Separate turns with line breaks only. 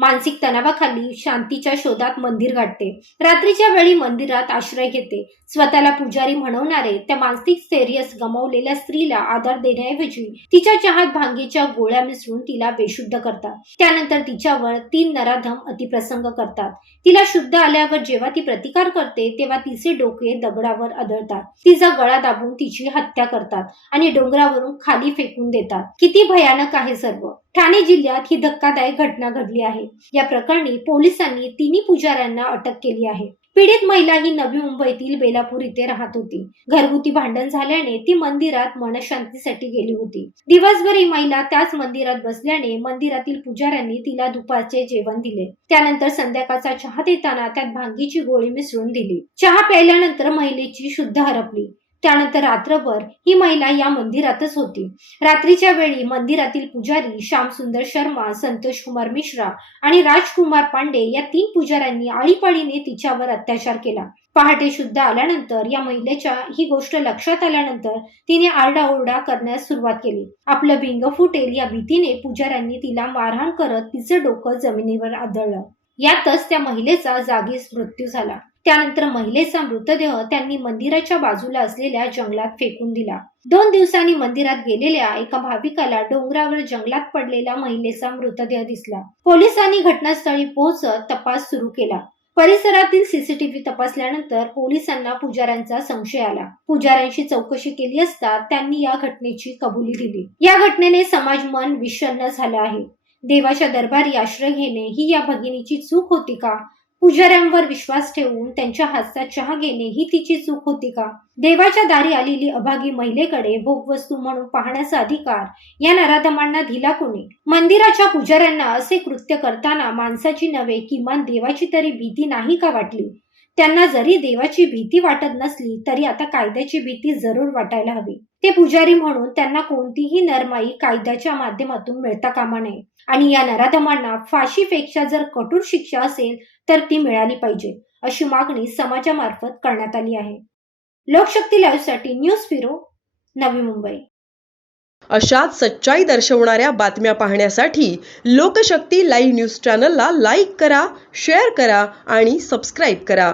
मानसिक तणावाखाली शांतीच्या शोधात मंदिर गाठते. रात्रीच्या वेळी मंदिरात आश्रय घेते. स्वतःला पुजारी म्हणवणारे त्या मानसिक स्थैर्यस गमावलेल्या स्त्रीला आधार देण्याऐवजी तिच्या चहात भांगेच्या गोळ्या मिसळून तिला बेशुद्ध करतात. त्यानंतर तिच्यावर तीन नराधम अतिप्रसंग करतात. तिला शुद्ध आल्यावर जेव्हा ती प्रतिकार करते तेव्हा तिचे डोके दगडावर आदळतात. तिचा गळा दाबून तिची हत्या करतात आणि डोंगरावरून खाली फेकून देतात. किती भयानक आहे सर्व. ठाणे जिल्ह्यात ही धक्कादायक घटना घडली आहे. या प्रकरणी पोलिसांनी तिन्ही पुजाऱ्यांना अटक केली आहे. पीडित महिला ही नवी मुंबईतील बेलापूर इथे राहत होती. घरगुती भांडण झाल्याने ती मंदिरात मनशांतीसाठी गेली होती. दिवसभर ही महिला त्याच मंदिरात बसल्याने मंदिरातील पुजाऱ्यांनी तिला दुपारचे जेवण दिले. त्यानंतर संध्याकाळचा चहा देताना त्यात भांगीची गोळी मिसळून दिली. चहा प्यायल्यानंतर महिलेची शुद्ध हरपली. त्यानंतर रात्रभर ही महिला या मंदिरातच होती. रात्रीच्या वेळी मंदिरातील पुजारी श्यामसुंदर शर्मा संतोष कुमार मिश्रा आणि राजकुमार पांडे या तीन पुजाऱ्यांनी आळीपाळीने तिच्यावर अत्याचार केला. पहाटे शुद्ध आल्यानंतर या महिलेच्या ही गोष्ट लक्षात आल्यानंतर तिने आरडाओरडा करण्यास सुरुवात केली. आपलं भिंग फुटेल या भीतीने पुजाऱ्यांनी तिला मारहाण करत तिचं डोकं जमिनीवर आदळलं. यातच त्या महिलेचा जागीच मृत्यू झाला. त्यानंतर महिलेचा मृतदेह त्यांनी मंदिराच्या बाजूला असलेल्या जंगलात फेकून दिला. दोन दिवसांनी मंदिरात गेलेल्या एका भाविकाला डोंगरावर जंगलात पडलेल्या महिलेचा मृतदेह दिसला. पोलिसांनी घटनास्थळी पोहोचत तपास सुरू केला. परिसरातील सीसीटीव्ही तपासल्यानंतर पोलिसांना पुजाऱ्यांचा संशय आला. पुजाऱ्यांशी चौकशी केली असता त्यांनी या घटनेची कबुली दिली. या घटनेने समाज मन विषन्न झालं आहे. देवाच्या दरबारी आश्रय घेणे ही या भगिनीची चूक होती का? पुजाऱ्यांवर विश्वास ठेवून त्यांच्या हातचा चहा घेणे ही तिची चूक होती का? देवाच्या दारी आलेली अभागी महिलेकडे भोगवस्तू म्हणून पाहण्याचा अधिकार या नराधमांना दिला कोणी? मंदिराच्या पुजाऱ्यांना असे कृत्य करताना माणसाची नव्हे किमान देवाची तरी भीती नाही का वाटली? त्यांना जरी देवाची भीती वाटत नसली तरी आता कायद्याची भीती जरूर वाटायला हवी. ते पुजारी म्हणून त्यांना कोणतीही नरमाई कायद्याच्या माध्यमातून मिळता कामा नये. आणि या नराधमांना फाशीपेक्षा जर कठोर शिक्षा असेल तर ती मिळाली पाहिजे अशी मागणी समाजामार्फत करण्यात आली आहे. लोकशक्ती लाईव्हसाठी न्यूज फिरो नवी मुंबई.
अशाच सच्चाई दर्शवणाऱ्या बातम्या पाहण्यासाठी लोकशक्ती लाईव्ह न्यूज चॅनलला लाईक करा शेअर करा आणि सबस्क्राईब करा.